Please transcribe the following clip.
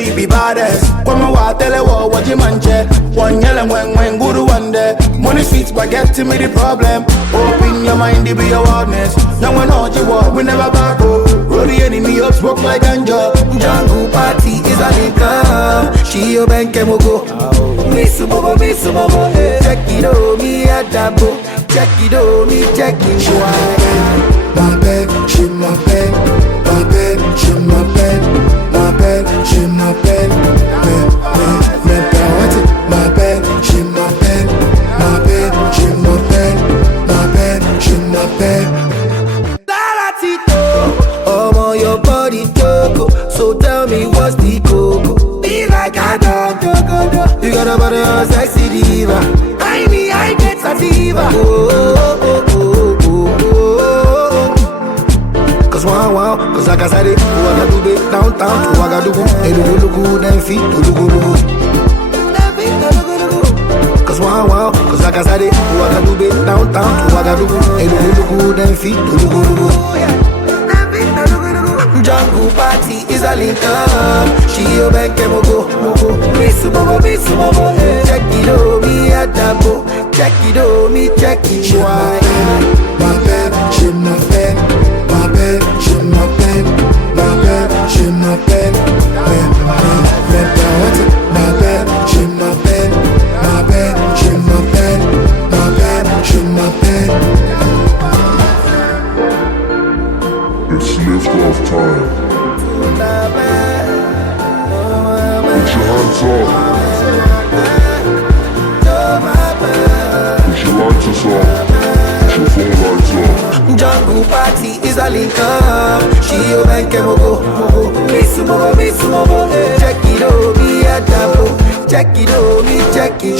you be baddest. Come on, tell her what you manche. One yell and when good one day. Money sweet, but get to me the problem. Open your mind, to be your wildness. Now when all you walk, we never back up. Roll the enemy up, smoke like ganja. Jungle party is a link up. She your bank and go. Miss Bobo, check it out, me at that book. Check it out, me check it. My bed, she my bed. My bed, she my bed. My bed, she my bed. My bed, she my bed. My bed, she my bed. My bed, she my bed. Oh, your body choco. So tell me what's the coco? Be like I don't. You got a body of a sexy diva. I get sativa. Cause wow, cause like I said it, Ouagadougou, downtown to Ouagadougou. Elugu, then feet to Lugu. Cause wow, cause like I said it, Ouagadougou, downtown to Ouagadougou. Elugu, then feet to Lugu. Jungle party is a link up. She your bank and go. Miss Bobo, check it out, me at that book. Check it out, me check it. My bed, she my bed. My bed, she my bed. My bed, she my bed. My bed, she my bed. My bed, she my bed. My bed, she my bed. It's lift-off time. Put your hands up. Put your lights up. Put your phone lights up. Jungle party is a link up. She your bank and go. Miss Bobo, check it out, me at that book. Check it out, me check it.